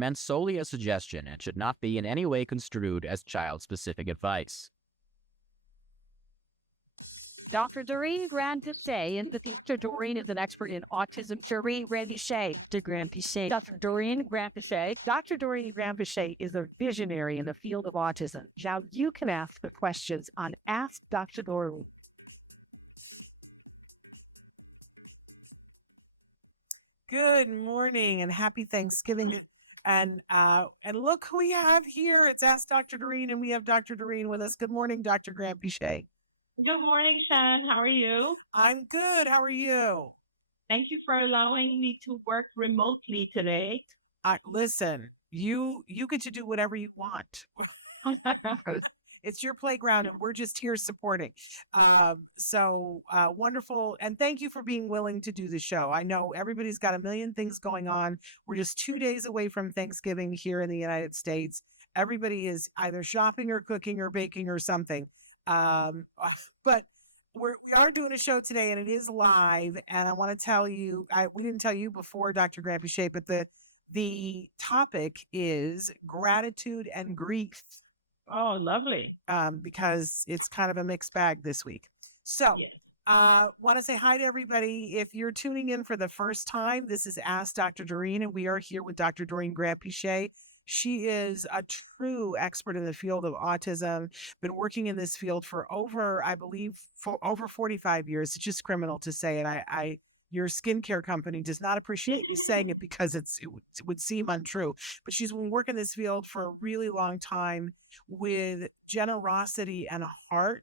meant solely as suggestion and should not be in any way construed as child-specific advice. Dr. Doreen Granpeesheh, and Dr. Doreen is an expert in autism. Doreen Granpeesheh, Dr. Doreen Granpeesheh. Dr. Doreen Granpeesheh is a visionary in the field of autism. Now you can ask the questions on Ask Dr. Doreen. Good morning and happy Thanksgiving. And look who we have here. It's Ask Dr. Doreen, and we have Dr. Doreen with us. Good morning, Dr. Granpeesheh. Good morning, Shan. How are you? I'm good. How are you? Thank you for allowing me to work remotely today. Listen, you get to do whatever you want. It's your playground, and we're just here supporting. So wonderful. And thank you for being willing to do the show. I know everybody's got a million things going on. We're just 2 days away from Thanksgiving here in the United States. Everybody is either shopping or cooking or baking or something. But we are doing a show today, and it is live. And I want to tell you, we didn't tell you before, Dr. Granpeesheh, but the topic is gratitude and grief. Oh, lovely. Because it's kind of a mixed bag this week. So, want to say hi to everybody. If you're tuning in for the first time, this is Ask Dr. Doreen, and we are here with Dr. Doreen Granpeesheh. She is a true expert in the field of autism, been working in this field for over 45 years. It's just criminal to say it. Your skincare company does not appreciate you saying it because it would seem untrue. But she's been working this field for a really long time with generosity and a heart.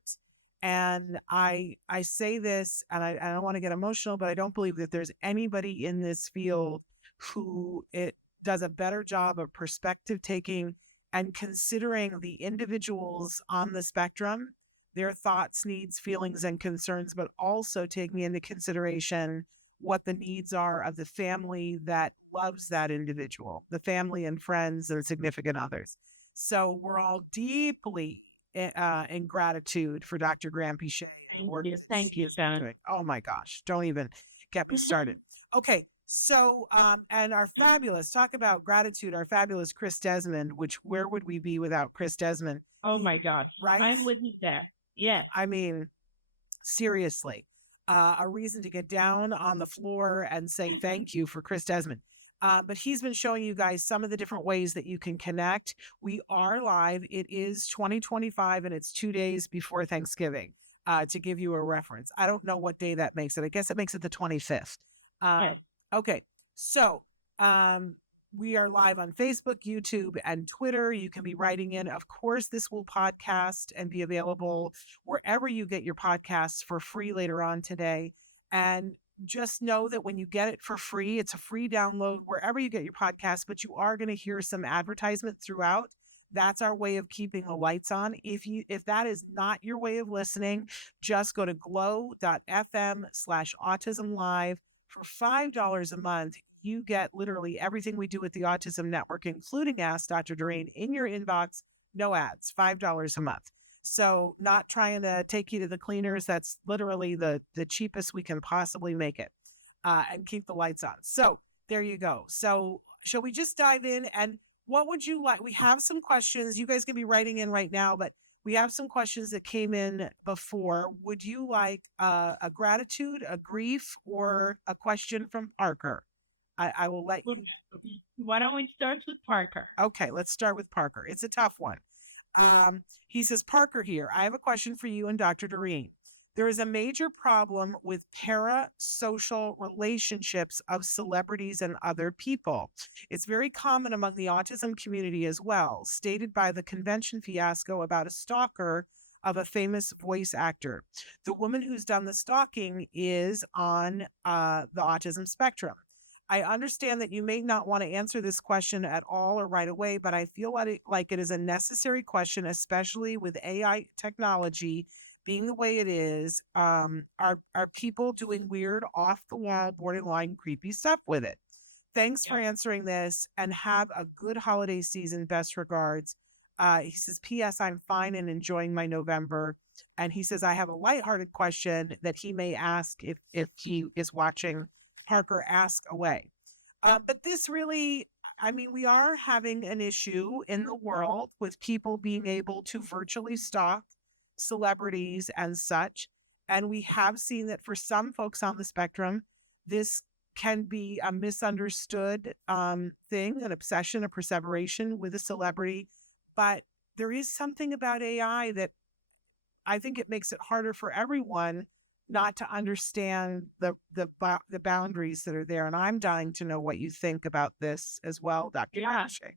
And I say this, and I don't want to get emotional, but I don't believe that there's anybody in this field who does a better job of perspective taking and considering the individuals on the spectrum, their thoughts, needs, feelings, and concerns, but also taking into consideration what the needs are of the family that loves that individual, the family and friends and significant others. So we're all deeply in gratitude for Dr. Granpeesheh. Thank you, Shannon. Oh my gosh, don't even get me started. Okay, so and our fabulous, talk about gratitude, our fabulous Chris Desmond, which where would we be without Chris Desmond? Oh my gosh, right? I'm with you there. Yeah. I mean, seriously. A reason to get down on the floor and say thank you for Chris Desmond. But he's been showing you guys some of the different ways that you can connect. We are live. It is 2025, and it's 2 days before Thanksgiving, to give you a reference. I don't know what day that makes it. I guess it makes it the 25th. Okay. So we are live on Facebook, YouTube, and Twitter. You can be writing in. Of course, this will podcast and be available wherever you get your podcasts for free later on today. And just know that when you get it for free, it's a free download wherever you get your podcast, but you are going to hear some advertisement throughout. That's our way of keeping the lights on. If that is not your way of listening, just go to glow.fm/autism live. For $5 a month, you get literally everything we do with the Autism Network, including Ask Dr. Doreen, in your inbox, no ads, $5 a month. So not trying to take you to the cleaners. That's literally the cheapest we can possibly make it, and keep the lights on. So there you go. So shall we just dive in? And what would you like? We have some questions. You guys can be writing in right now, but we have some questions that came in before. Would you like a gratitude, a grief, or a question from Parker? I will let you. Why don't we start with Parker? Okay, let's start with Parker. It's a tough one. He says, Parker here, I have a question for you and Dr. Doreen. There is a major problem with parasocial relationships of celebrities and other people. It's very common among the autism community as well, stated by the convention fiasco about a stalker of a famous voice actor. The woman who's done the stalking is on the autism spectrum. I understand that you may not want to answer this question at all or right away, but I feel like it is a necessary question, especially with AI technology being the way it is. Are people doing weird, off-the-wall, borderline creepy stuff with it? Thanks for answering this, and have a good holiday season. Best regards. He says, P.S. I'm fine and enjoying my November. And he says, I have a lighthearted question that he may ask if he is watching. Parker, ask away. But this really, I mean, we are having an issue in the world with people being able to virtually stalk celebrities and such. And we have seen that for some folks on the spectrum, this can be a misunderstood thing, an obsession, a perseveration with a celebrity. But there is something about AI that I think it makes it harder for everyone not to understand the boundaries that are there. And I'm dying to know what you think about this as well, Dr. Yeah. Granpeesheh.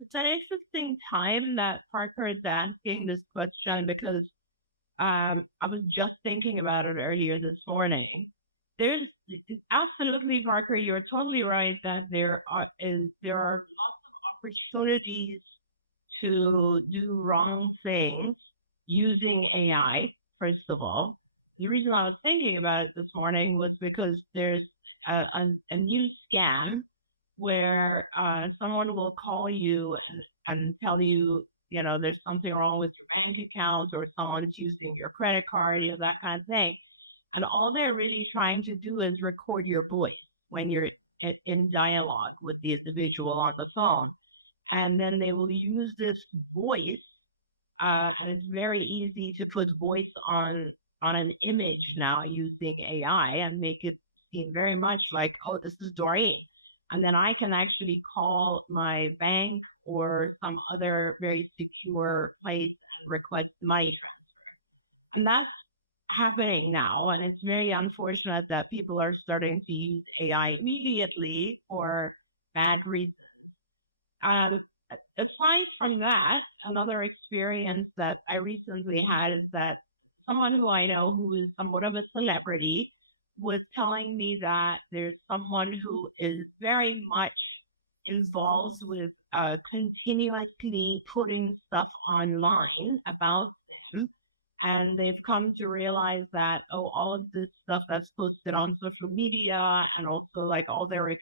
It's an interesting time that Parker is asking this question because I was just thinking about it earlier this morning. There's absolutely, Parker, you're totally right that there are lots of opportunities to do wrong things using AI, first of all. The reason I was thinking about it this morning was because there's a new scam where someone will call you and tell you, there's something wrong with your bank account or someone's using your credit card, that kind of thing. And all they're really trying to do is record your voice when you're in dialogue with the individual on the phone. And then they will use this voice. And it's very easy to put voice on an image now using AI and make it seem very much like, oh, this is Doreen. And then I can actually call my bank or some other very secure place, request money transfer. And that's happening now. And it's very unfortunate that people are starting to use AI immediately for bad reasons. Aside from that, another experience that I recently had is that someone who I know who is somewhat of a celebrity was telling me that there's someone who is very much involved with continuously putting stuff online about them. And they've come to realize that, all of this stuff that's posted on social media and also like all their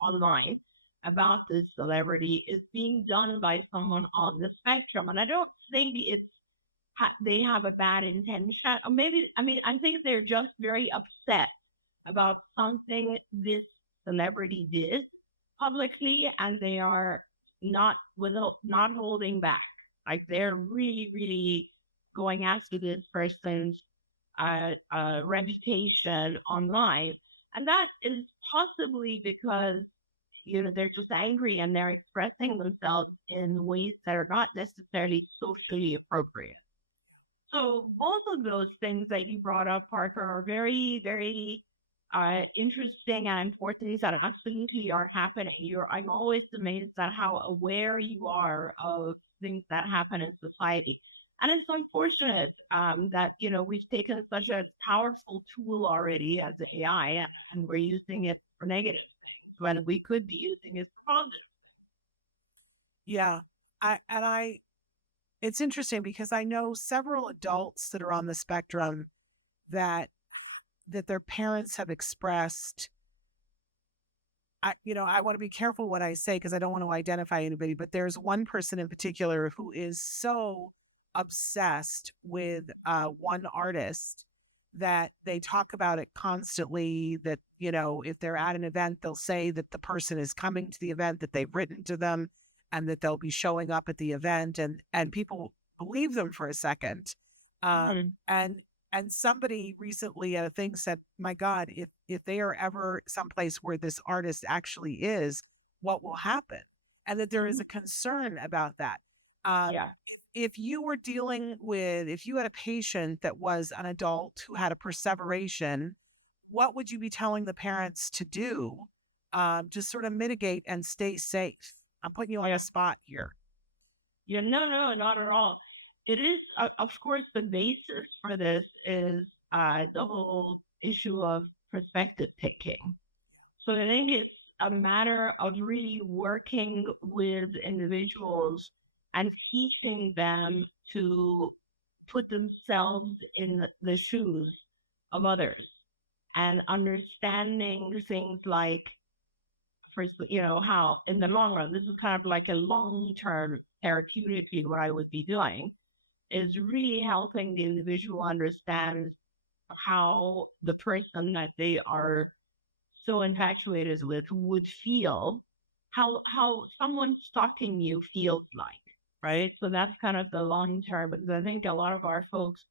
online about this celebrity is being done by someone on the spectrum. And I don't think they have a bad intention. Or maybe, I think they're just very upset about something this celebrity did publicly, and they are not holding back. Like they're really, really going after this person's reputation online. And that is possibly because they're just angry and they're expressing themselves in ways that are not necessarily socially appropriate. So both of those things that you brought up, Parker, are very, very interesting and important things that absolutely are happening. I'm always amazed at how aware you are of things that happen in society. And it's unfortunate that, we've taken such a powerful tool already as AI and we're using it for negative when we could be using it for positive. Yeah. It's interesting because I know several adults that are on the spectrum that their parents have expressed. I want to be careful what I say because I don't want to identify anybody, but there's one person in particular who is so obsessed with one artist that they talk about it constantly, that, if they're at an event, they'll say that the person is coming to the event, that they've written to them, and that they'll be showing up at the event, and people believe them for a second. And somebody recently at a thing said, my God, if they are ever someplace where this artist actually is, what will happen? And that there is a concern about that. If you had a patient that was an adult who had a perseveration, what would you be telling the parents to do to sort of mitigate and stay safe? I'm putting you on a spot here. Yeah, no, not at all. It is, of course, the basis for this is the whole issue of perspective taking. So I think it's a matter of really working with individuals and teaching them to put themselves in the shoes of others and understanding things like, first, how in the long run, this is kind of like a long-term therapeutically what I would be doing, is really helping the individual understand how the person that they are so infatuated with would feel how someone stalking you feels like, right? So that's kind of the long term, because I think a lot of our folks,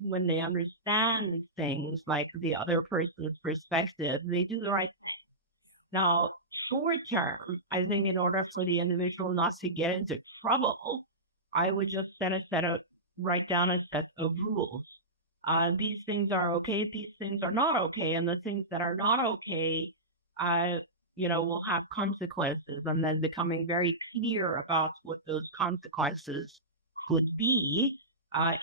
when they understand things like the other person's perspective, they do the right thing. Now, short term, I think in order for the individual not to get into trouble, I would just write down a set of rules. These things are okay, these things are not okay, and the things that are not okay, uh, will have consequences, and then becoming very clear about what those consequences could be,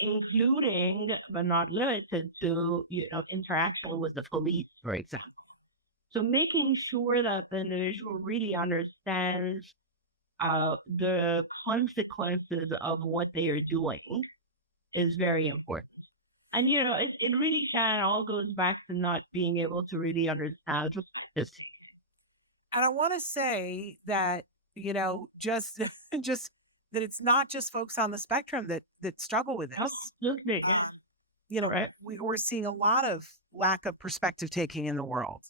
including but not limited to, interaction with the police, for example. So making sure that the individual really understands the consequences of what they are doing is very important. And it really kind of all goes back to not being able to really understand this. And I want to say that, just just that it's not just folks on the spectrum that struggle with this. Absolutely. Right. We're seeing a lot of lack of perspective taking in the world.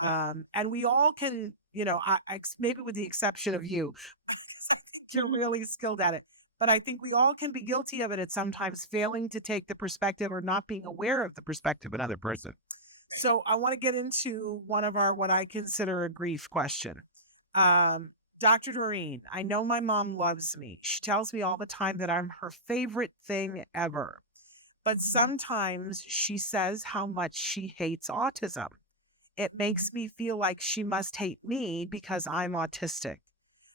And we all can, maybe with the exception of you, because I think you're really skilled at it. But I think we all can be guilty of it at sometimes failing to take the perspective or not being aware of the perspective of another person. So I want to get into one of what I consider a grief question. Dr. Doreen, I know my mom loves me. She tells me all the time that I'm her favorite thing ever. But sometimes she says how much she hates autism. It makes me feel like she must hate me because I'm autistic.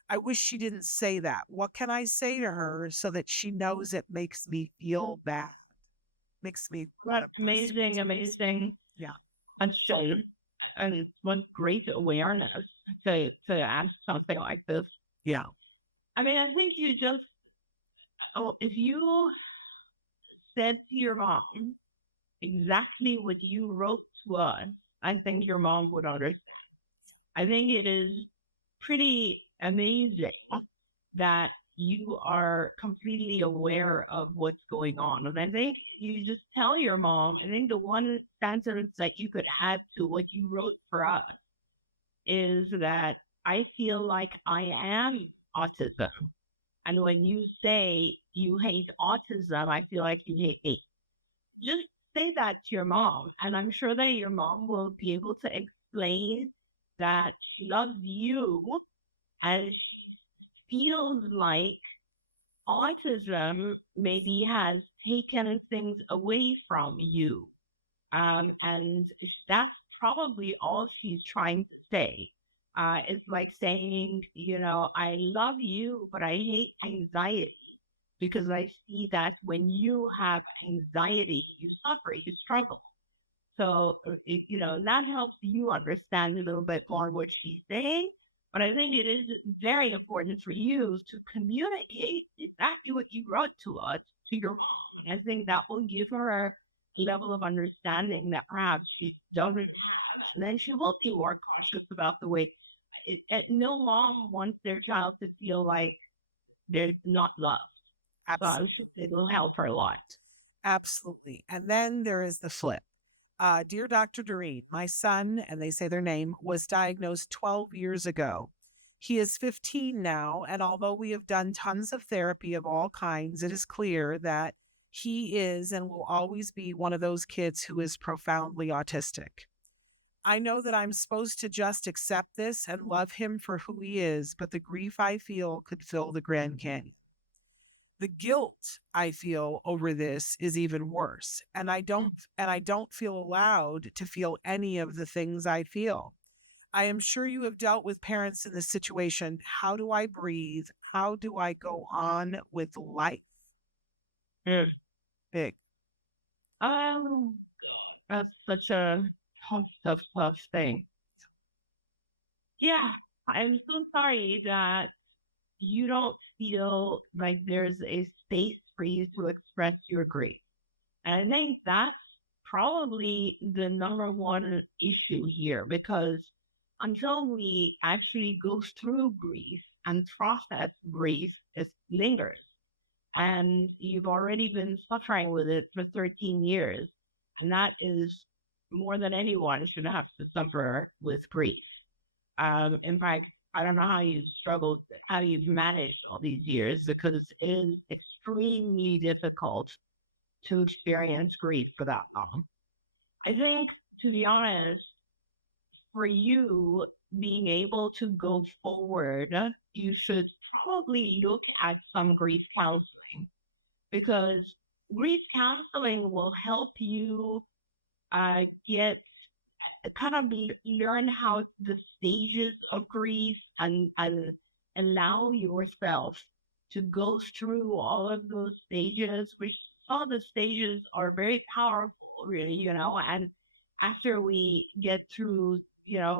I wish she didn't say that. What can I say to her so that she knows it makes me feel bad? Amazing. Yeah. And shame. And it's one great awareness to ask something like this. Yeah. I mean, I think if you said to your mom exactly what you wrote to us, I think your mom would understand. I think it is pretty amazing that you are completely aware of what's going on. And I think you just tell your mom, I think the one sentence that you could add to what you wrote for us is that I feel like I am autism. And when you say you hate autism, I feel like you hate me. Just say that to your mom, and I'm sure that your mom will be able to explain that she loves you and she feels like autism maybe has taken things away from you. And that's probably all she's trying to say. It's like saying, I love you, but I hate anxiety, because I see that when you have anxiety, you suffer, you struggle. So, that helps you understand a little bit more what she's saying. But I think it is very important for you to communicate exactly what you wrote to us to your mom. I think that will give her a level of understanding that perhaps she doesn't have. And then she will be more cautious about the way. No mom wants their child to feel like they're not loved. So it will help her a lot. Absolutely. And then there is the flip. Dear Dr. Doreen, my son, and they say their name, was diagnosed 12 years ago. He is 15 now, and although we have done tons of therapy of all kinds, it is clear that he is and will always be one of those kids who is profoundly autistic. I know that I'm supposed to just accept this and love him for who he is, but the grief I feel could fill the Grand Canyon. The guilt I feel over this is even worse, and I don't feel allowed to feel any of the things I feel. I am sure you have dealt with parents in this situation. How do I breathe? How do I go on with life? Big. That's such a tough thing. Yeah, I'm so sorry that you don't feel like there's a space for you to express your grief. And I think that's probably the number one issue here, because until we actually go through grief and process grief, it lingers. And you've already been suffering with it for 13 years. And that is more than anyone should have to suffer with grief. In fact, I don't know how you've struggled, how you've managed all these years, because it is extremely difficult to experience grief for that long. I think, to be honest, for you being able to go forward, you should probably look at some grief counseling, because grief counseling will help you get kind of learn how the stages of grief, and allow yourself to go through all of those stages, which all the stages are very powerful, really, and after we get through,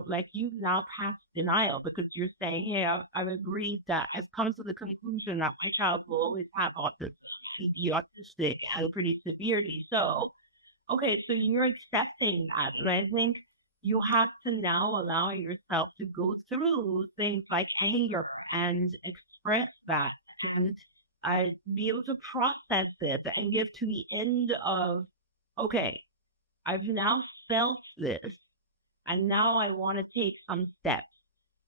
like you now pass denial, because you're saying, hey, I've agreed that I've come to the conclusion that my child will always have autism, be autistic, and pretty severely so. Okay, so you're accepting that. And I think you have to now allow yourself to go through things like anger and express that, and be able to process it and get to the end of, okay, I've now felt this, and now I want to take some steps.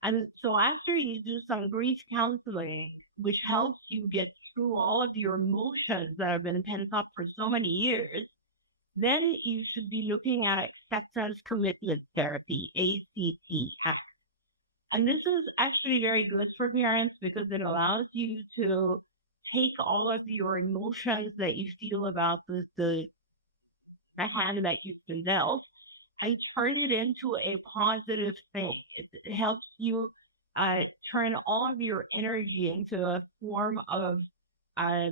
And so after you do some grief counseling, which helps you get through all of your emotions that have been pent up for so many years, then you should be looking at acceptance commitment therapy, ACT. And this is actually very good for parents, because it allows you to take all of your emotions that you feel about the hand that you've been dealt, and turn it into a positive thing. It helps you turn all of your energy into a form of uh,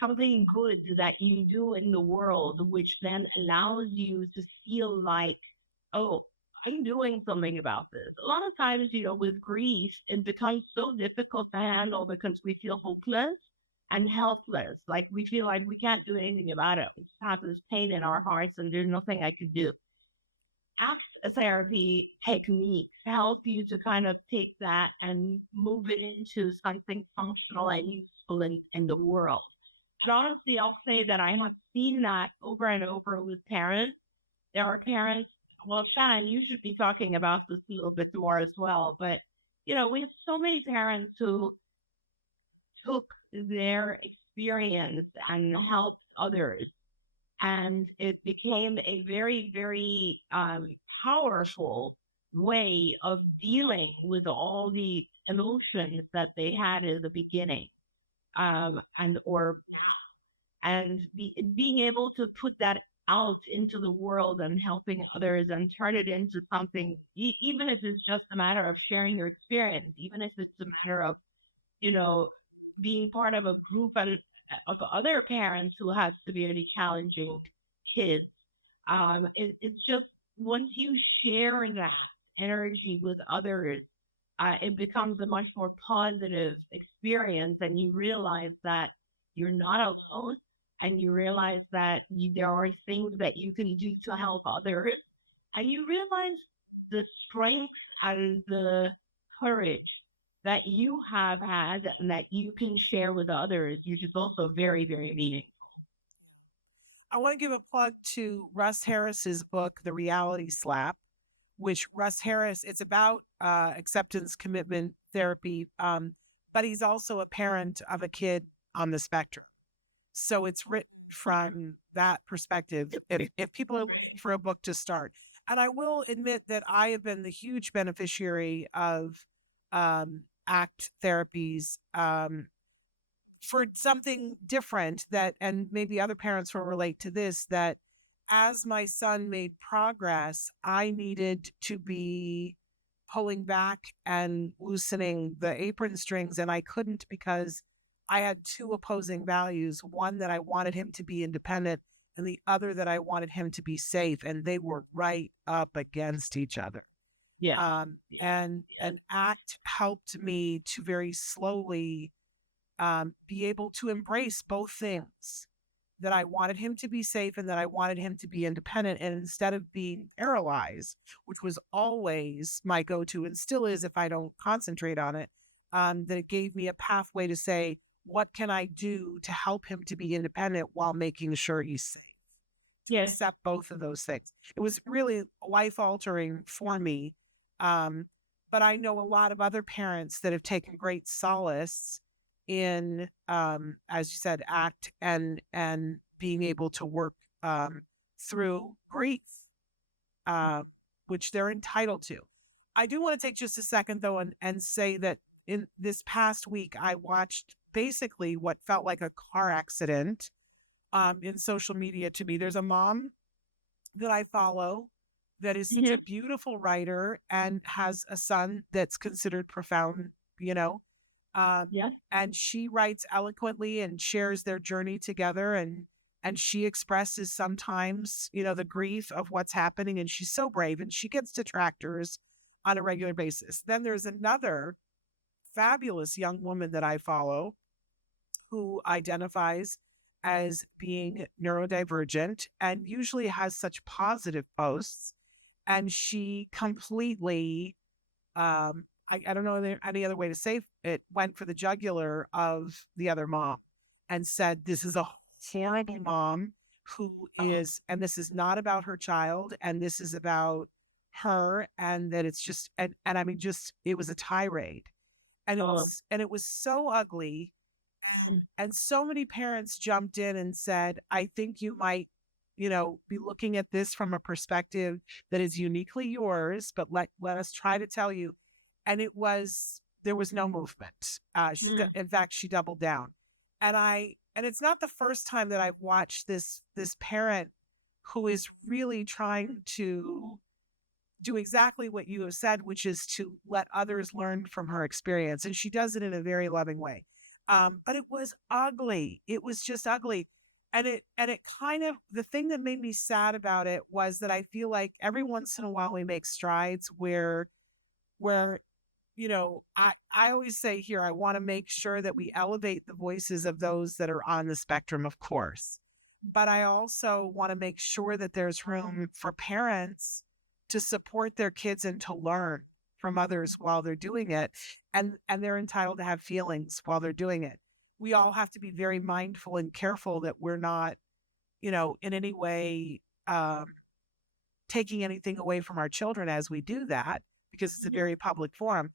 something good that you do in the world, which then allows you to feel like, oh, I'm doing something about this. A lot of times, with grief, it becomes so difficult to handle because we feel hopeless and helpless. Like we feel like we can't do anything about it. We just have this pain in our hearts and there's nothing I could do. Act therapy techniques help you to kind of take that and move it into something functional and useful in the world. And honestly, I'll say that I have seen that over and over with parents. There are parents, well, Shannon, you should be talking about this a little bit more as well. But, we have so many parents who took their experience and helped others. And it became a very, very powerful way of dealing with all the emotions that they had in the beginning. Being able to put that out into the world and helping others and turn it into something, even if it's just a matter of sharing your experience, even if it's a matter of, being part of a group of other parents who have severely challenging kids. It's just, once you share that energy with others, it becomes a much more positive experience, and you realize that you're not alone, and you realize that there are things that you can do to help others, and you realize the strength and the courage that you have had and that you can share with others, which is also very, very meaningful. I want to give a plug to Russ Harris's book, The Reality Slap, which Russ Harris, it's about acceptance commitment therapy, but he's also a parent of a kid on the spectrum. So it's written from that perspective if people are looking for a book to start. And I will admit that I have been the huge beneficiary of ACT therapies for something different, that, and maybe other parents will relate to this, that as my son made progress, I needed to be pulling back and loosening the apron strings, and I couldn't, because I had two opposing values, one that I wanted him to be independent and the other that I wanted him to be safe, and they were right up against each other. Yeah. And ACT helped me to very slowly be able to embrace both things, that I wanted him to be safe and that I wanted him to be independent. And instead of being paralyzed, which was always my go-to and still is if I don't concentrate on it, that it gave me a pathway to say, what can I do to help him to be independent while making sure he's safe? Yes. Accept both of those things. It was really life altering for me. But but I know a lot of other parents that have taken great solace in, as you said, ACT and being able to work through grief, uh, which they're entitled to. I do want to take just a second, though, and say that in this past week, I watched basically what felt like a car accident in social media to me. There's a mom that I follow that is such a beautiful writer and has a son that's considered profound, you know. Yeah. And she writes eloquently and shares their journey together, and she expresses sometimes, the grief of what's happening, and she's so brave, and she gets detractors on a regular basis. Then there's another fabulous young woman that I follow who identifies as being neurodivergent and usually has such positive posts. And she completely, I don't know any other way to say it, went for the jugular of the other mom and said, this is a horrible mom who is, and this is not about her child, and this is about her, and that it's just, and I mean, just, it was a tirade. And it was so ugly. And so many parents jumped in and said, I think you might, be looking at this from a perspective that is uniquely yours, but let us try to tell you. And there was no movement. In fact, she doubled down. And it's not the first time that I've watched this parent who is really trying to do exactly what you have said, which is to let others learn from her experience. And she does it in a very loving way. But it was ugly. It was just ugly. And it kind of, the thing that made me sad about it was that I feel like every once in a while we make strides where, I always say here, I want to make sure that we elevate the voices of those that are on the spectrum, of course. But I also want to make sure that there's room for parents to support their kids and to learn from others while they're doing it. And they're entitled to have feelings while they're doing it. We all have to be very mindful and careful that we're not, in any way taking anything away from our children as we do that, because it's a very public forum.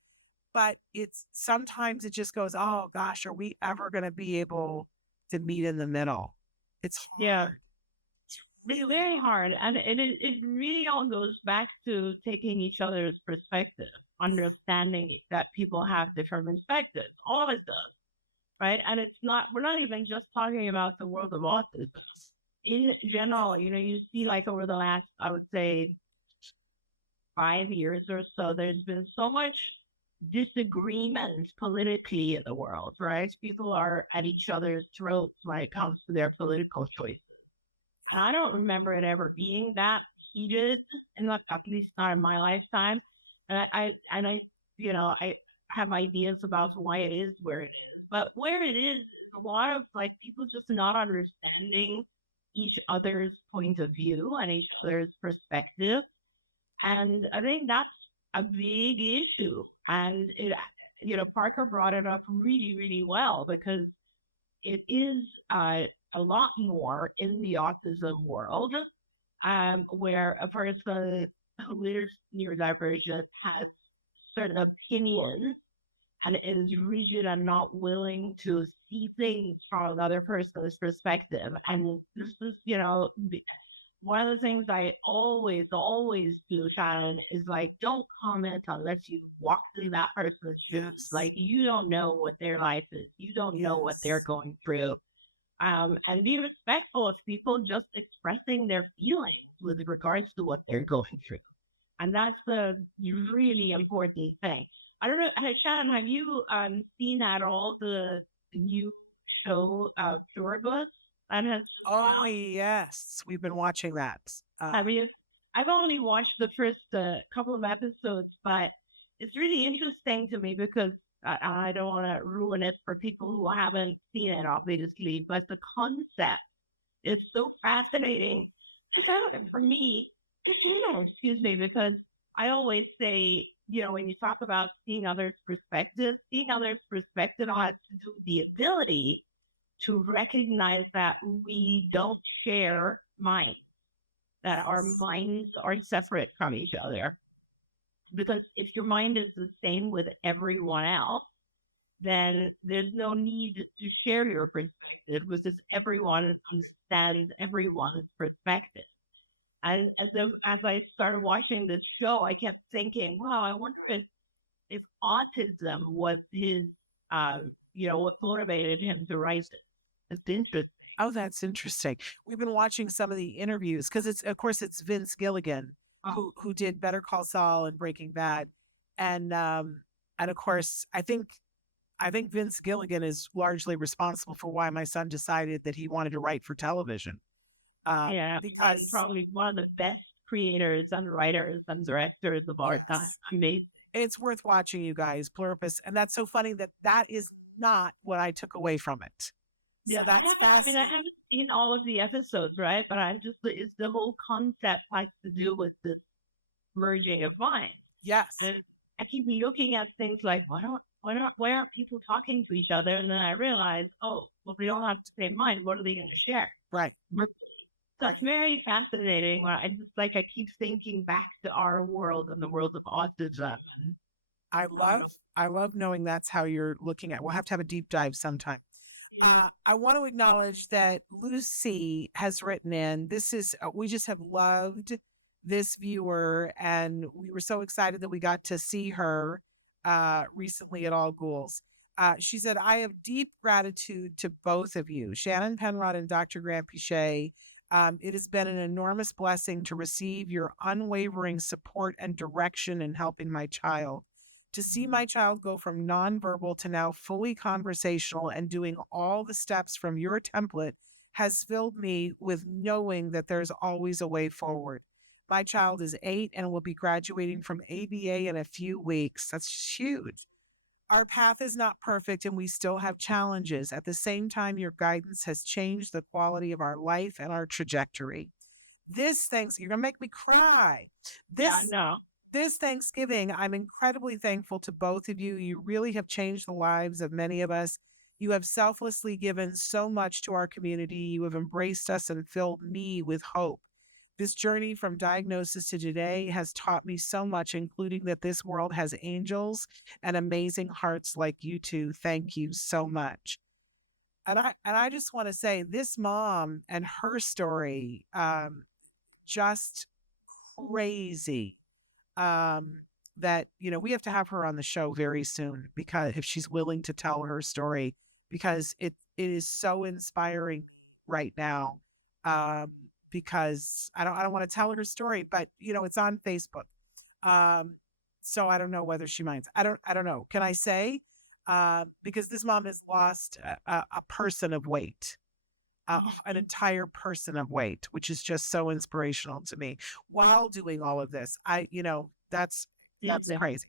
But sometimes it just goes, oh gosh, are we ever going to be able to meet in the middle? It's hard. Yeah. It's very hard. And it really all goes back to taking each other's perspective, understanding that people have different perspectives. All of it does. Right. And we're not even just talking about the world of autism. In general, you see like over the last, I would say, 5 years or so, there's been so much disagreement politically in the world, right? People are at each other's throats when it comes to their political choices. And I don't remember it ever being that heated, and at least not in my lifetime. And I have ideas about why it is where it is. But where it is a lot of like people just not understanding each other's point of view and each other's perspective. And I think that's a big issue. And Parker brought it up really, really well, because it is a lot more in the autism world, where a person who is neurodivergent has certain opinions and is rigid and not willing to see things from another person's perspective. And this is, one of the things I always do, Shannon, is like, don't comment unless you walk through that person's shoes. Like, you don't know what their life is. You don't know what they're going through. And be respectful of people just expressing their feelings with regards to what they're going through. And that's the really important thing. I don't know, Shannon, have you seen at all the new show, Pure? Oh, yes. We've been watching that. Have you? I've only watched the first couple of episodes, but it's really interesting to me because I don't want to ruin it for people who haven't seen it, obviously, but the concept is so fascinating for me, excuse me, because I always say, when you talk about seeing others' perspectives has to do with the ability to recognize that we don't share minds, that our minds are separate from each other. because if your mind is the same with everyone else, then there's no need to share your perspective because everyone understands everyone's perspective. And as I started watching this show, I kept thinking, wow, I wonder if autism was his, what motivated him to write it. It's interesting. Oh, that's interesting. We've been watching some of the interviews because of course, it's Vince Gilligan who did Better Call Saul and Breaking Bad, and of course, I think Vince Gilligan is largely responsible for why my son decided that he wanted to write for television. Yeah, Because probably one of the best creators and writers and directors of our time. yes, Amazing. it's worth watching, you guys, Pluribus, and that's so funny that is not what I took away from it. Yeah, So that's fast. I haven't seen all of the episodes, right? But it's the whole concept has to do with this merging of minds. Yes, And I keep looking at things like, why aren't people talking to each other? And then I realize, oh, well, we don't have the same mind. What are they going to share? right. So it's very fascinating. I keep thinking back to our world and the world of autism. I love knowing that's how you're looking at. We'll have to have a deep dive sometime. I want to acknowledge that Lucy has written in. This is we just have loved this viewer, and we were so excited that we got to see her recently at All Ghouls. She said, "I have deep gratitude to both of you, Shannon Penrod and Dr. Granpeesheh. It has been an enormous blessing to receive your unwavering support and direction in helping my child. To see my child go from nonverbal to now fully conversational and doing all the steps from your template has filled me with knowing that there's always a way forward. My child is 8 and will be graduating from ABA in a few weeks." That's huge. "Our path is not perfect and we still have challenges. At the same time, your guidance has changed the quality of our life and our trajectory. You're going to make me cry. This Thanksgiving, I'm incredibly thankful to both of you. You really have changed the lives of many of us. You have selflessly given so much to our community. You have embraced us and filled me with hope. This journey from diagnosis to today has taught me so much, including that this world has angels and amazing hearts like you two. Thank you so much." And I just want to say, this mom and her story, just crazy. That we have to have her on the show very soon, because if she's willing to tell her story, because it is so inspiring right now. Because I don't want to tell her story, but it's on Facebook. So I don't know whether she minds. I don't know. Can I say? Because this mom has lost a person of weight, an entire person of weight, which is just so inspirational to me while doing all of this. That's crazy.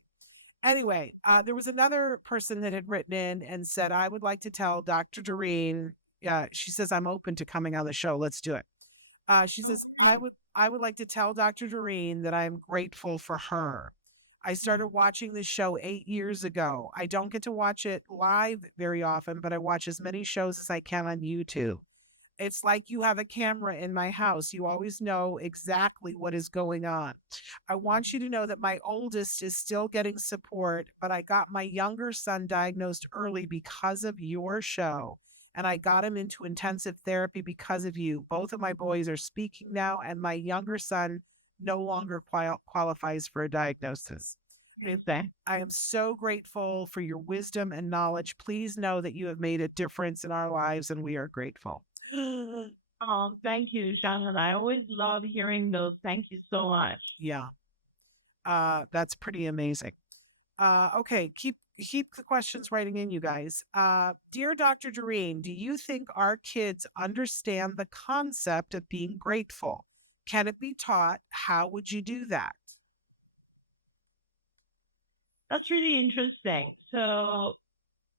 Anyway, there was another person that had written in and said, "I would like to tell Dr. Doreen." She says, "I'm open to coming on the show. Let's do it." She says, I would like to tell Dr. Doreen that I am grateful for her. I started watching this show 8 years ago. I don't get to watch it live very often, but I watch as many shows as I can on YouTube. It's like you have a camera in my house. You always know exactly what is going on. I want you to know that my oldest is still getting support, but I got my younger son diagnosed early because of your show. And I got him into intensive therapy because of you. Both of my boys are speaking now, and my younger son no longer qualifies for a diagnosis. I am so grateful for your wisdom and knowledge. Please know that you have made a difference in our lives, and we are grateful. Oh, thank you, Shannon. I always love hearing those. Thank you so much. Yeah. That's pretty amazing. Okay, keep the questions writing in, you guys. Dear Dr. Doreen, do you think our kids understand the concept of being grateful? Can it be taught? How would you do that? That's really interesting. So,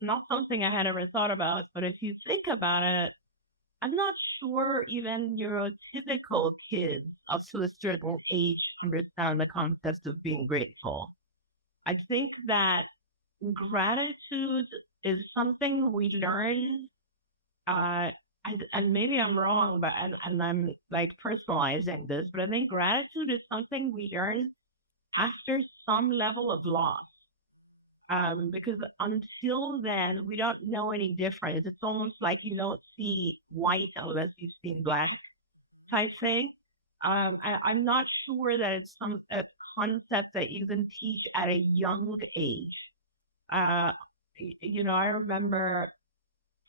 not something I had ever thought about, but if you think about it, I'm not sure even neurotypical kids up to a certain age understand the concept of being grateful. I think that gratitude is something we learn, and maybe I'm wrong, but and I'm like personalizing this, but I think gratitude is something we learn after some level of loss. Because until then, we don't know any difference. It's almost like you don't see white unless you've seen black type thing. I'm not sure that it's a concept that you can teach at a young age. Uh, I remember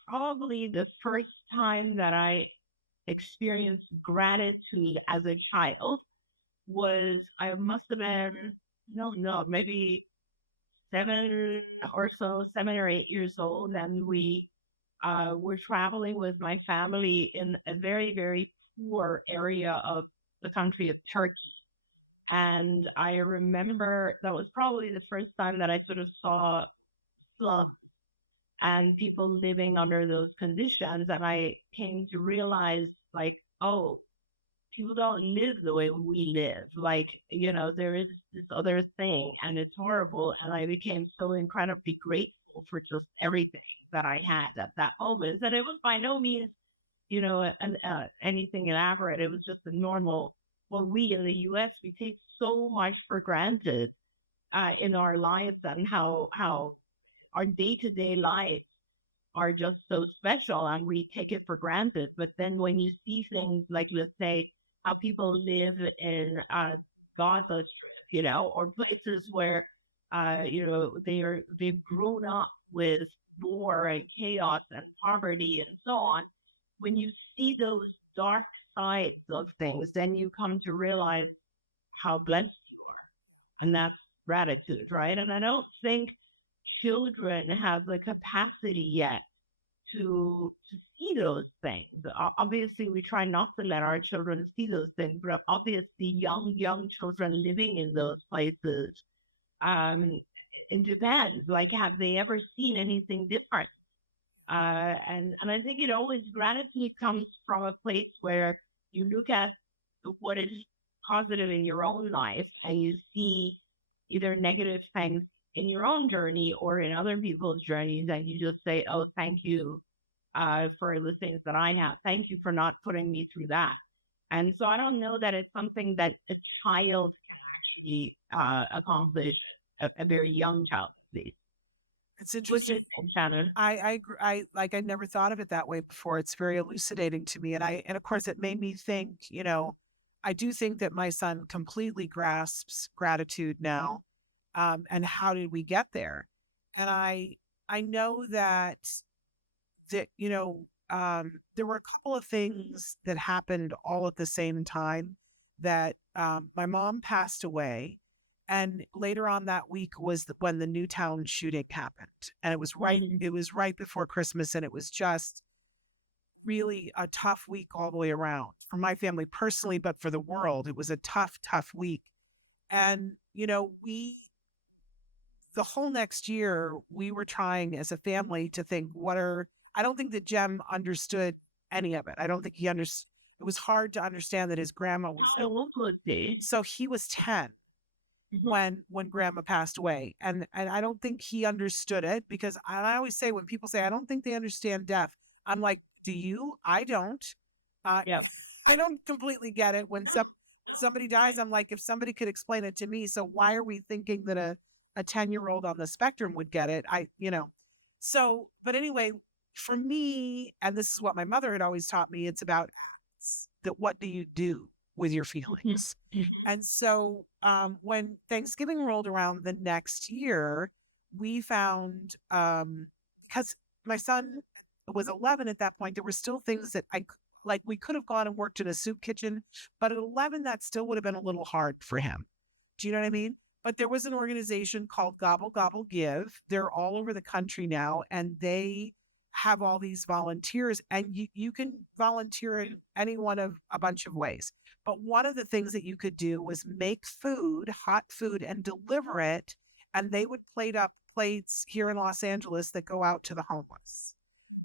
probably the first time that I experienced gratitude as a child was I must have been, no, maybe 7 or 8 years old, and we were traveling with my family in a very, very poor area of the country of Turkey. And I remember that was probably the first time that I sort of saw slums and people living under those conditions. And I came to realize, like, oh, people don't live the way we live. Like, there is this other thing and it's horrible. And I became so incredibly grateful for just everything that I had at that moment. And it was by no means, anything elaborate. It was just a normal, well, we in the US, we take so much for granted in our lives, and how our day-to-day lives are just so special and we take it for granted. But then when you see things like, let's say, how people live in Gaza Strip, or places where, they've grown up with war and chaos and poverty and so on. When you see those dark sides of things, then you come to realize how blessed you are. And that's gratitude, right? And I don't think children have the capacity yet to see those things. Obviously, we try not to let our children see those things, but obviously, young children living in those places, in Japan, like, have they ever seen anything different? And I think gratitude comes from a place where you look at what is positive in your own life and you see either negative things in your own journey or in other people's journeys, and you just say, oh, thank you for the things that I have. Thank you for not putting me through that. And so I don't know that it's something that a child can actually accomplish, a very young child, at least. It's interesting. Shannon. I never thought of it that way before. It's very elucidating to me. And of course it made me think, I do think that my son completely grasps gratitude now. And how did we get there? And I know that there were a couple of things that happened all at the same time. That my mom passed away, and later on that week was when the Newtown shooting happened, and it was right before Christmas, and it was just really a tough week all the way around for my family personally, but for the world, it was a tough week. And the whole next year, we were trying as a family to think, I don't think that Jem understood any of it. I don't think he understood. It was hard to understand that his grandma was. So he was 10 when grandma passed away. And I don't think he understood it, because I always say, when people say, I don't think they understand death, I'm like, do you? I don't. I don't completely get it. When somebody dies, I'm like, if somebody could explain it to me, so why are we thinking that a 10-year-old on the spectrum would get it? So, but anyway, for me, and this is what my mother had always taught me, it's about acts, that what do you do with your feelings? And so when Thanksgiving rolled around the next year, we found, because my son was 11 at that point, there were still things that we could have gone and worked in a soup kitchen, but at 11, that still would have been a little hard for him. Do you know what I mean? But there was an organization called Gobble Gobble Give. They're all over the country now, and they have all these volunteers, and you can volunteer in any one of a bunch of ways. But one of the things that you could do was make food, hot food, and deliver it, and they would plate up plates here in Los Angeles that go out to the homeless.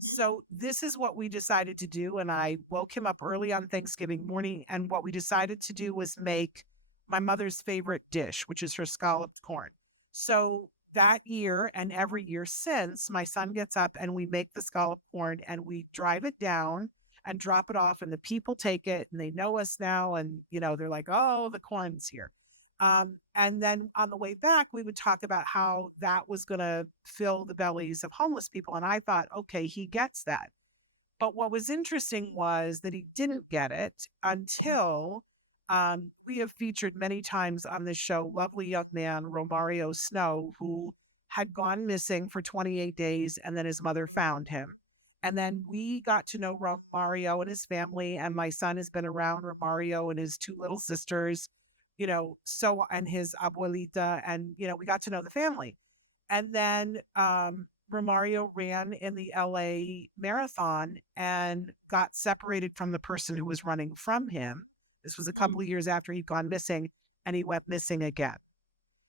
So this is what we decided to do, and I woke him up early on Thanksgiving morning, and what we decided to do was make my mother's favorite dish, which is her scalloped corn. So that year and every year since, my son gets up and we make the scalloped corn and we drive it down and drop it off, and the people take it and they know us now, and they're like, oh, the corn's here. And then on the way back, we would talk about how that was going to fill the bellies of homeless people. And I thought, okay, he gets that. But what was interesting was that he didn't get it until we have featured many times on this show, lovely young man, Romario Snow, who had gone missing for 28 days and then his mother found him. And then we got to know Romario and his family. And my son has been around Romario and his two little sisters, and his abuelita. And, we got to know the family. And then Romario ran in the LA marathon and got separated from the person who was running from him. This was a couple of years after he'd gone missing, and he went missing again.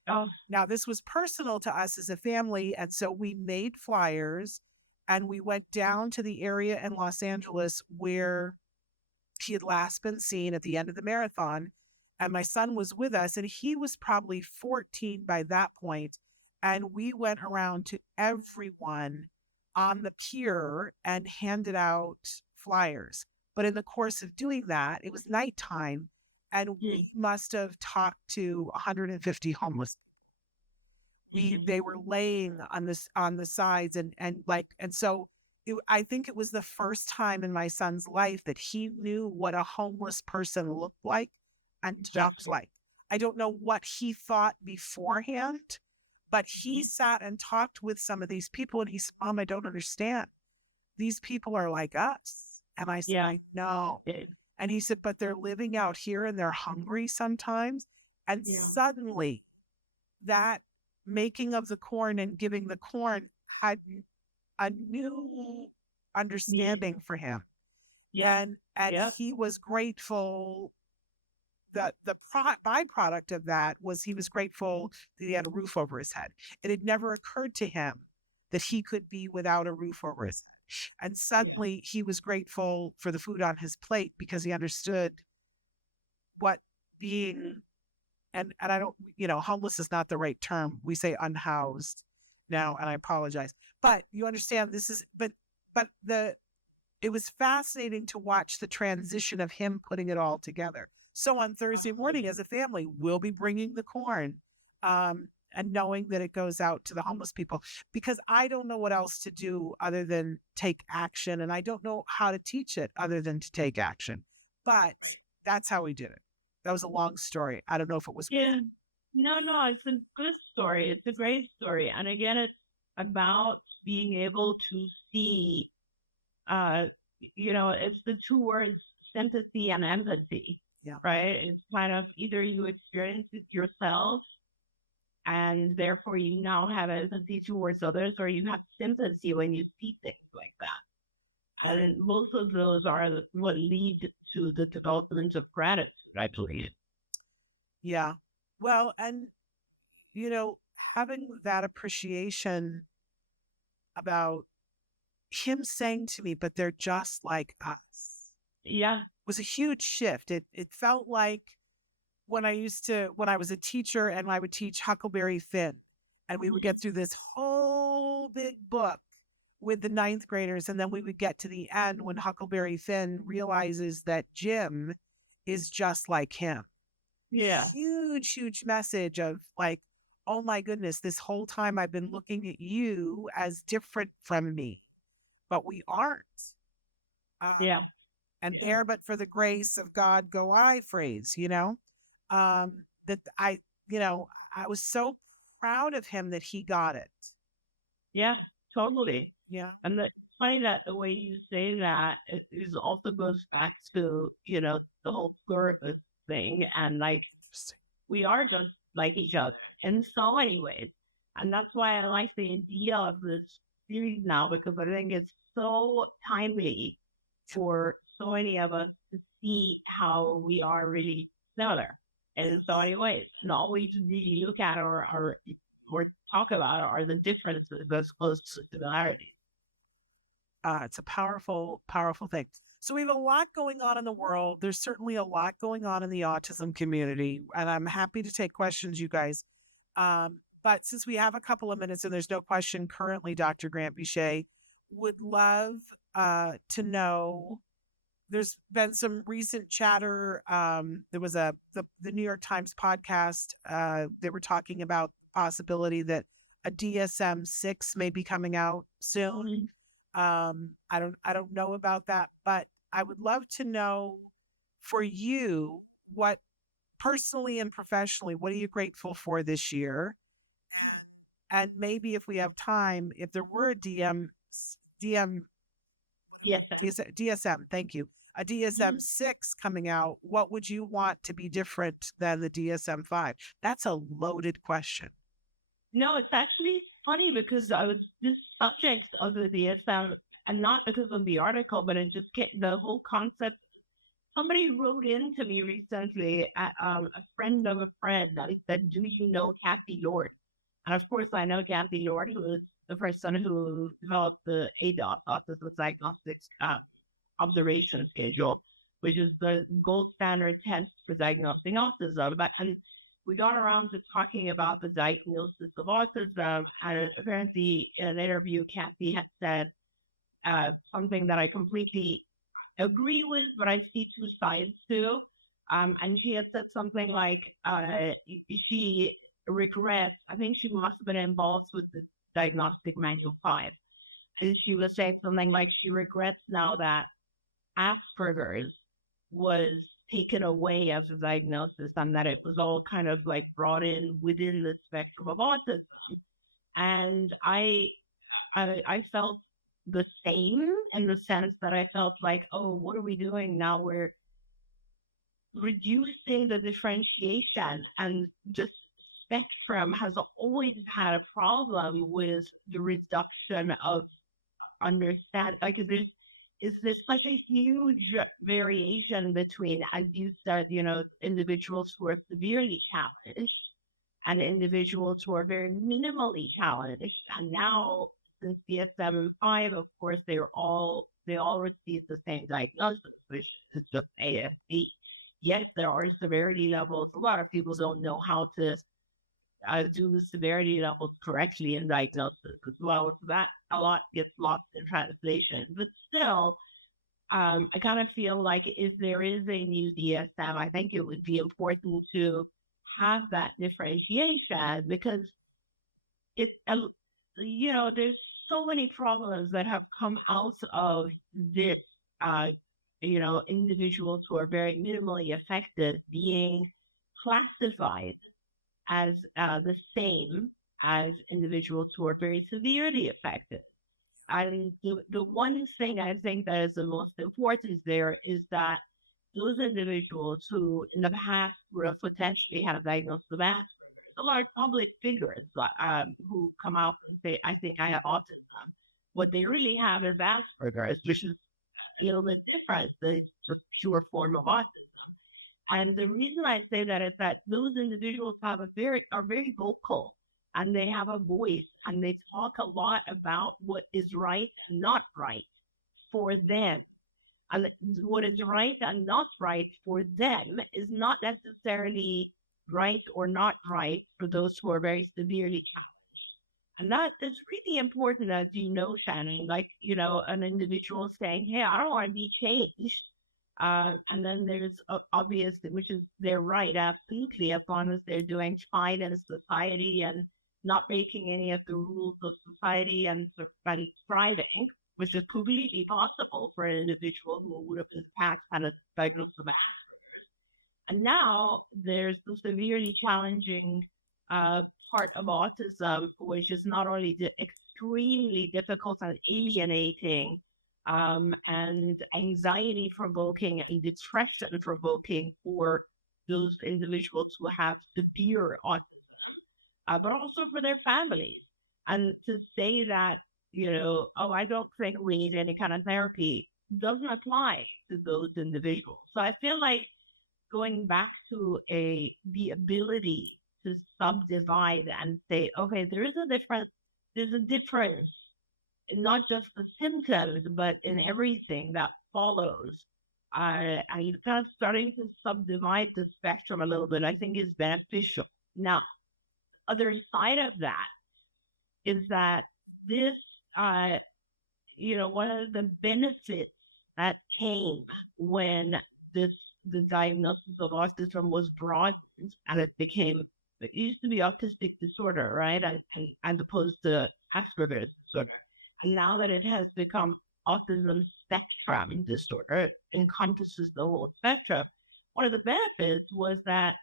Oh, Now, this was personal to us as a family. And so we made flyers and we went down to the area in Los Angeles where he had last been seen at the end of the marathon. And my son was with us, and he was probably 14 by that point. And we went around to everyone on the pier and handed out flyers. But in the course of doing that, it was nighttime, and we must have talked to 150 homeless. They were laying on the sides, and so I think it was the first time in my son's life that he knew what a homeless person looked like and talked like. I don't know what he thought beforehand, but he sat and talked with some of these people, and he said, Mom, I don't understand. These people are like us. And I said, Yeah. I know. And he said, but they're living out here and they're hungry sometimes. And suddenly that making of the corn and giving the corn had a new understanding for him. And he was grateful. The byproduct of that was he was grateful that he had a roof over his head. It had never occurred to him that he could be without a roof over his head. And suddenly he was grateful for the food on his plate because he understood what being, and I don't, homeless is not the right term. We say unhoused now, and I apologize. But you understand it was fascinating to watch the transition of him putting it all together. So on Thursday morning as a family, we'll be bringing the corn and knowing that it goes out to the homeless people, because I don't know what else to do other than take action. And I don't know how to teach it other than to take action. But that's how we did it. That was a long story. I don't know if it was. Yeah. No, it's a good story. It's a great story. And again, it's about being able to see, it's the two words, sympathy and empathy. Yeah. Right? It's kind of either you experience it yourself and therefore you now have empathy towards others, or you have sympathy when you see things like that. And most of those are what lead to the development of gratitude, I believe. Yeah. Well, and, having that appreciation about him saying to me, but they're just like us. Yeah. Was a huge shift. It felt like when I was a teacher and I would teach Huckleberry Finn, and we would get through this whole big book with the ninth graders. And then we would get to the end when Huckleberry Finn realizes that Jim is just like him. Yeah. Huge, huge message of like, oh my goodness, this whole time I've been looking at you as different from me, but we aren't. And there, but for the grace of God, go I phrase, that I was so proud of him that he got it. Yeah, totally. Yeah. And it's funny that the way you say that, it also goes back to, the whole therapist thing. And like, we are just like each other in so many ways. And that's why I like the idea of this series now, because I think it's so timely for so many of us to see how we are really similar in so many ways. And all we really look at or talk about are the differences as opposed to similarities. It's a powerful, powerful thing. So we have a lot going on in the world. There's certainly a lot going on in the autism community, and I'm happy to take questions, you guys. But since we have a couple of minutes and there's no question currently, Dr. Granpeesheh, would love to know there's been some recent chatter. There was the New York Times podcast. They were talking about possibility that a DSM-6 may be coming out soon. I don't know about that, but I would love to know for you what personally and professionally, what are you grateful for this year? And maybe if we have time, if there were a Yes. DSM, thank you, a DSM-6 coming out, what would you want to be different than the DSM-5? That's a loaded question. No, it's actually funny because I was this subject of the DSM, and not because of the article, but it just the whole concept. Somebody wrote in to me recently, a friend of a friend, that he said, "Do you know Kathy Lord?" And of course, I know Kathy Lord, who is the person who developed the ADOS, Autism Diagnostics Observation Schedule, which is the gold standard test for diagnosing autism. And we got around to talking about the diagnosis of autism, and apparently in an interview, Kathy had said something that I completely agree with, but I see two sides too. And she had said something like she regrets, I think she must have been involved with the Diagnostic Manual 5. And she was saying something like she regrets now that Asperger's was taken away as a diagnosis and that it was all kind of like brought in within the spectrum of autism. And I felt the same, in the sense that I felt like, oh, what are we doing now? We're reducing the differentiation, and just spectrum has always had a problem with the reduction of understand. Like there's such a huge variation between, as you said, individuals who are severely challenged and individuals who are very minimally challenged. And now, since DSM-5, of course, they all receive the same diagnosis, which is just ASD. Yes, there are severity levels. A lot of people don't know how to do the severity levels correctly in diagnosis as well. So that a lot gets lost in translation. But still, I kind of feel like if there is a new DSM, I think it would be important to have that differentiation, because it's there's so many problems that have come out of this. Individuals who are very minimally affected being classified as the same as individuals who are very severely affected. And the one thing I think that is the most important there is that those individuals who in the past would have potentially had a diagnosis of Asperger's, a lot of public figures who come out and say, I think I have autism. What they really have is Asperger's, which is a little bit different. It's just pure form of autism. And the reason I say that is that those individuals are very vocal, and they have a voice, and they talk a lot about what is right and not right for them. And what is right and not right for them is not necessarily right or not right for those who are very severely challenged. And that is really important, as you know, Shannon, like, an individual saying, hey, I don't want to be changed. And then there's obvious, which is their right, absolutely, as long as they're doing fine in society and not breaking any of the rules of society and thriving, which is completely possible for an individual who would have been passed on a diagnosis of Asperger's. And now there's the severely challenging part of autism, which is not only extremely difficult and alienating, and anxiety provoking and depression provoking for those individuals who have severe autism, but also for their families. And to say that, oh, I don't think we need any kind of therapy, doesn't apply to those individuals. So I feel like going back to the ability to subdivide and say, okay, there's a difference in not just the symptoms, but in everything that follows. And kind of starting to subdivide the spectrum a little bit, I think, is beneficial. Now, other side of that is that this, one of the benefits that came when the diagnosis of autism was broadened and it used to be autistic disorder, right? As opposed to Asperger's disorder. And now that it has become autism spectrum disorder, it encompasses the whole spectrum. One of the benefits was that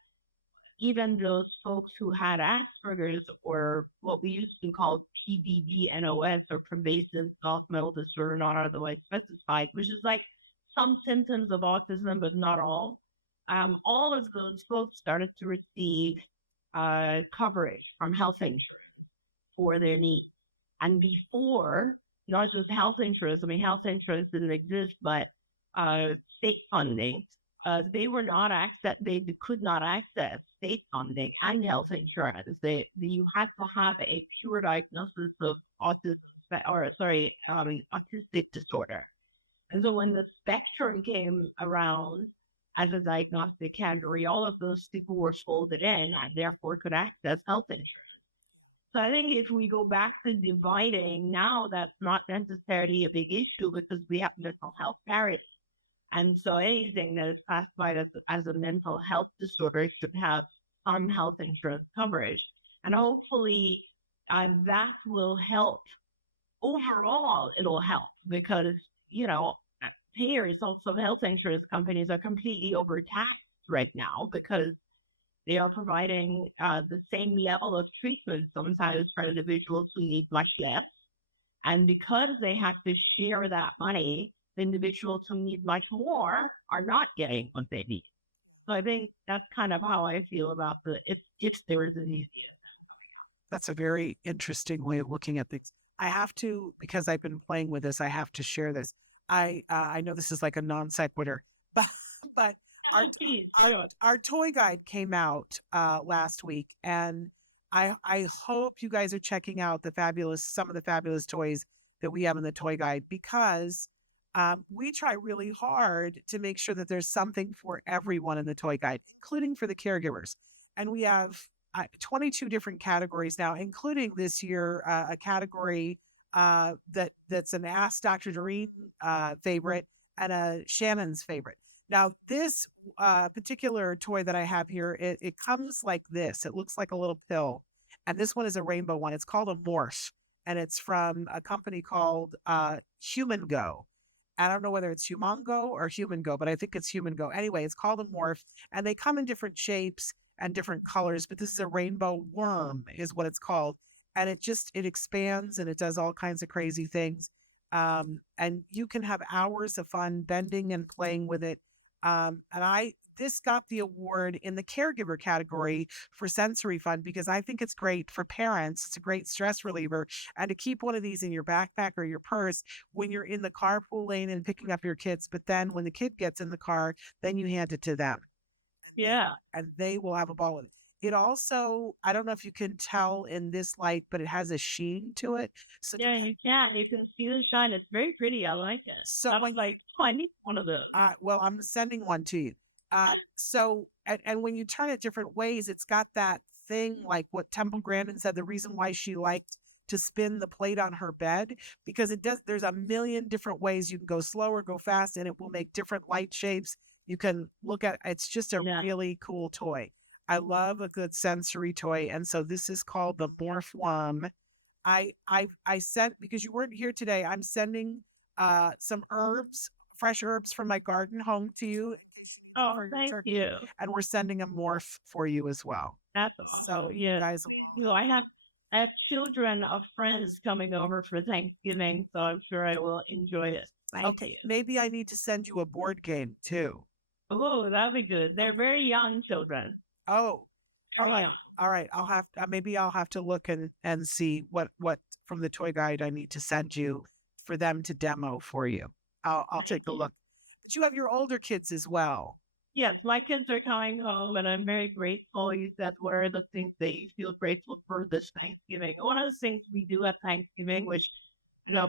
even those folks who had Asperger's, or what we used to call PBDNOS, or pervasive developmental disorder not otherwise specified, which is like some symptoms of autism, but not all of those folks started to receive coverage from health insurance for their needs. And before, not just health insurance, I mean, health insurance didn't exist, but state funding, they were not they could not access state funding and health insurance. You had to have a pure diagnosis of autistic disorder. And so when the spectrum came around as a diagnostic category, all of those people were folded in and therefore could access health insurance. So I think if we go back to dividing, now that's not necessarily a big issue because we have mental health parity. And so anything that is classified as a mental health disorder should have some health insurance coverage. And hopefully that will help. Overall, it'll help because, payers, also health insurance companies, are completely overtaxed right now because they are providing the same level of treatment sometimes for individuals who need much less. And because they have to share that money, the individuals who need much more are not getting what they need. So I think that's kind of how I feel about if there is a need. That's a very interesting way of looking at things. I have to, because I've been playing with this, I have to share this. I know this is like a non sequitur, but our toy guide came out last week, and I hope you guys are checking out some of the fabulous toys that we have in the toy guide, because we try really hard to make sure that there's something for everyone in the toy guide, including for the caregivers. And we have 22 different categories now, including this year a category that's an Ask Dr. Doreen favorite and a Shannon's favorite. Now, this particular toy that I have here, it comes like this. It looks like a little pill. And this one is a rainbow one. It's called a Morph. And it's from a company called Human Go. I don't know whether it's Humongo or Human Go, but I think it's Human Go. Anyway, it's called a Morph. And they come in different shapes and different colors. But this is a rainbow worm is what it's called. And it expands and it does all kinds of crazy things. And you can have hours of fun bending and playing with it. This got the award in the caregiver category for sensory fun because I think it's great for parents. It's a great stress reliever. And to keep one of these in your backpack or your purse when you're in the carpool lane and picking up your kids. But then when the kid gets in the car, then you hand it to them. Yeah. And they will have a ball with it. It also, I don't know if you can tell in this light, but it has a sheen to it. So yeah, you can. You can see the shine. It's very pretty. I like it. So I need one of those. Well, I'm sending one to you. And when you turn it different ways, it's got that thing like what Temple Grandin said, the reason why she liked to spin the plate on her bed, because there's a million different ways you can go slower, go fast, and it will make different light shapes. You can look at, it's just a really cool toy. I love a good sensory toy. And so this is called the Morph Worm. I sent, because you weren't here today, I'm sending some fresh herbs from my garden home to you. Oh, thank you. And we're sending a Morph for you as well. That's awesome. So yeah, guys, I have children of friends coming over for Thanksgiving, so I'm sure I will enjoy it. Thank you. Maybe I need to send you a board game too. Oh, that'd be good. They're very young children. Oh, all right. Maybe I'll have to look and see what from the toy guide I need to send you for them to demo for you. I'll take a look. But you have your older kids as well. Yes, my kids are coming home, and I'm very grateful. That's one of the things they feel grateful for this Thanksgiving. One of the things we do at Thanksgiving, which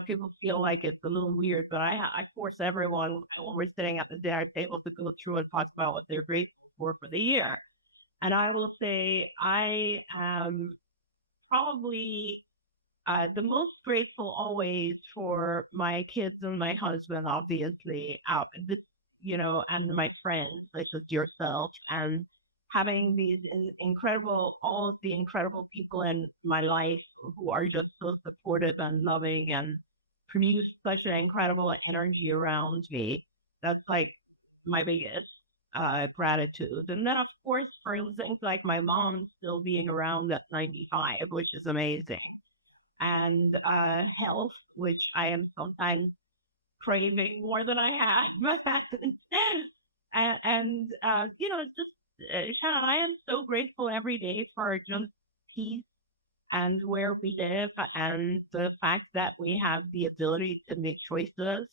people feel like it's a little weird, but I force everyone when we're sitting at the dinner table to go through and talk about what they're grateful for the year. And I will say I am probably the most grateful always for my kids and my husband, obviously, this, and my friends, such as yourself, and having these all of the incredible people in my life who are just so supportive and loving and produce such an incredible energy around me. That's like my biggest gratitude. And then, of course, for things like my mom still being around at 95, which is amazing. And health, which I am sometimes craving more than I have. It's just, Shannon, I am so grateful every day for just peace and where we live and the fact that we have the ability to make choices.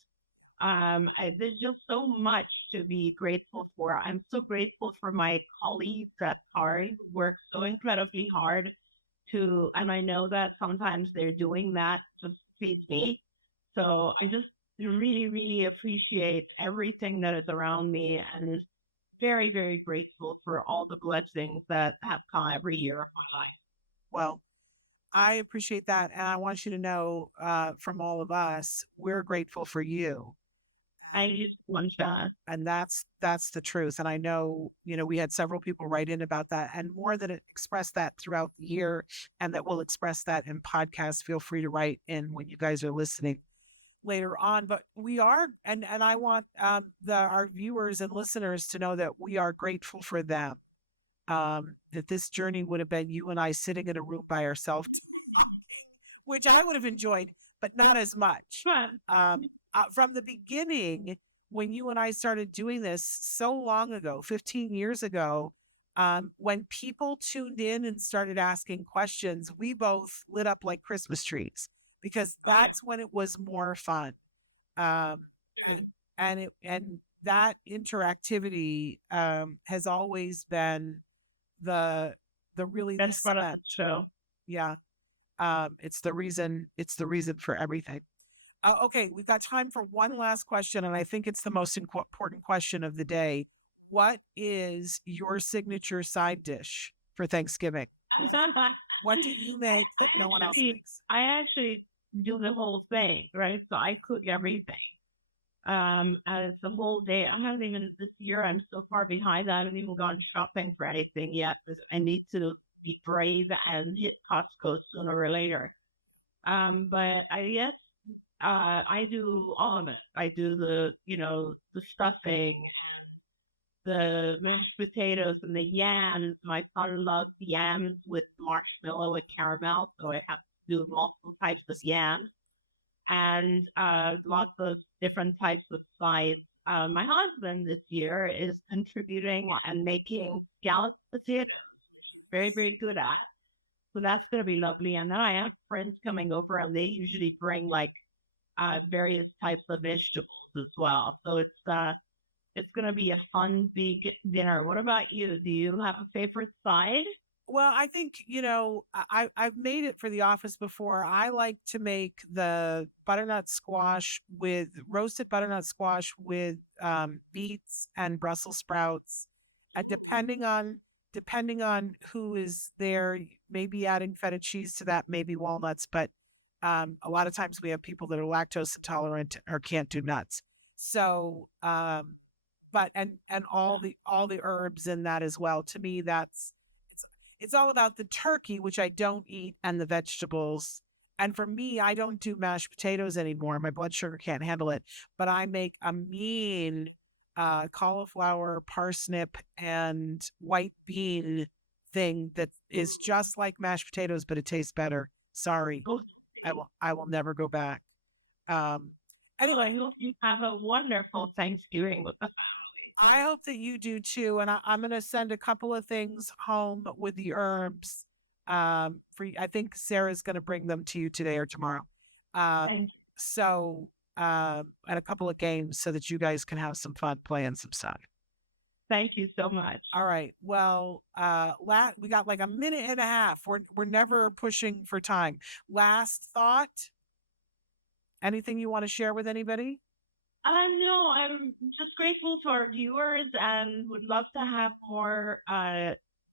There's just so much to be grateful for. I'm so grateful for my colleagues at CARI who work so incredibly hard and I know that sometimes they're doing that to feed me. So I just really, really appreciate everything that is around me and very, very grateful for all the blessings that have come every year of my life. Well, I appreciate that. And I want you to know from all of us, we're grateful for you. I just want to. And that's the truth. And I know, we had several people write in about that and more that expressed that throughout the year and that will express that in podcasts. Feel free to write in when you guys are listening later on. But we are, and I want our viewers and listeners to know that we are grateful for them. That this journey would have been you and I sitting in a room by ourselves, which I would have enjoyed, but not as much. From the beginning, when you and I started doing this so long ago, 15 years ago, when people tuned in and started asking questions, we both lit up like Christmas trees because that's when it was more fun. And that interactivity has always been the That's part of the show. Yeah. It's the reason for everything. Okay, we've got time for one last question, and I think it's the most important question of the day. What is your signature side dish for Thanksgiving? What do you make that no one else makes? I actually do the whole thing, right? So I cook everything. And it's the whole day. I haven't even this year. I'm so far behind. I haven't even gone shopping for anything yet. I need to be brave and hit Costco sooner or later. But I do all of it. I do the stuffing, the mashed potatoes, and the yams. My son loves yams with marshmallow and caramel, so I have to do multiple types of yams and lots of different types of sides. My husband this year is contributing and making scalloped potatoes. Very, very good at. So that's going to be lovely. And then I have friends coming over, and they usually bring like various types of vegetables as well. So it's going to be a fun big dinner. What about you? Do you have a favorite side? Well, I think, I've made it for the office before. I like to make the roasted butternut squash with beets and Brussels sprouts. And depending on who is there, maybe adding feta cheese to that, maybe walnuts. But a lot of times we have people that are lactose intolerant or can't do nuts. So, but all the herbs in that as well. To me, it's all about the turkey, which I don't eat, and the vegetables. And for me, I don't do mashed potatoes anymore. My blood sugar can't handle it. But I make a mean cauliflower, parsnip, and white bean thing that is just like mashed potatoes, but it tastes better. Sorry, I will never go back. Anyway, I hope you have a wonderful Thanksgiving with us. I hope that you do too. And I'm going to send a couple of things home with the herbs. I think Sarah's going to bring them to you today or tomorrow. So, and a couple of games so that you guys can have some fun playing some stuff. Thank you so much. All right. Well, we got like a minute and a half. We're never pushing for time. Last thought. Anything you want to share with anybody? No, I'm just grateful for our viewers and would love to have more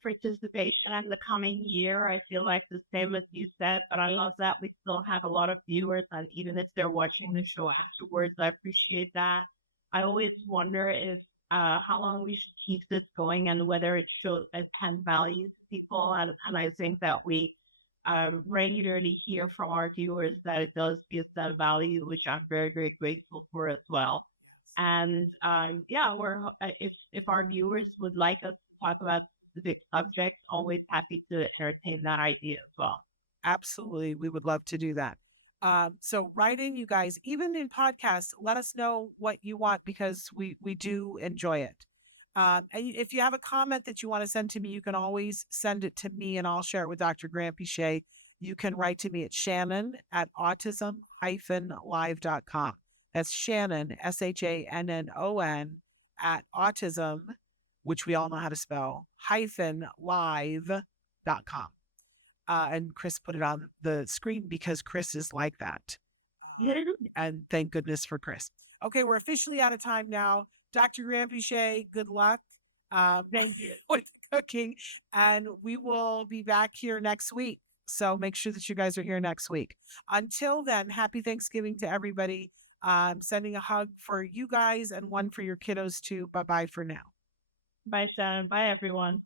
participation in the coming year. I feel like the same as you said, but I love that we still have a lot of viewers, and even if they're watching the show afterwards, I appreciate that. I always wonder if how long we should keep this going and whether it shows it can value people. And I think that we regularly hear from our viewers that it does give that value, which I'm very, very grateful for as well. And yeah, if our viewers would like us to talk about specific subjects, always happy to entertain that idea as well. Absolutely. We would love to do that. So write in, you guys, even in podcasts, let us know what you want because we do enjoy it. And if you have a comment that you want to send to me, you can always send it to me and I'll share it with Dr. Granpeesheh. You can write to me at Shannon at autism-live.com. That's Shannon, SHANNON, at autism, which we all know how to spell, -live.com. And Chris put it on the screen because Chris is like that. And thank goodness for Chris. Okay, we're officially out of time now. Dr. Granpeesheh, good luck. Thank you. With cooking. And we will be back here next week. So make sure that you guys are here next week. Until then, happy Thanksgiving to everybody. Sending a hug for you guys and one for your kiddos too. Bye-bye for now. Bye, Shannon. Bye, everyone.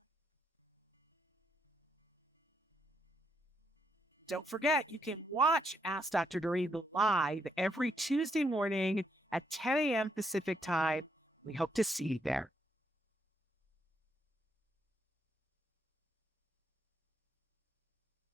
Don't forget, you can watch Ask Dr. Doreen live every Tuesday morning at 10 a.m. Pacific time. We hope to see you there.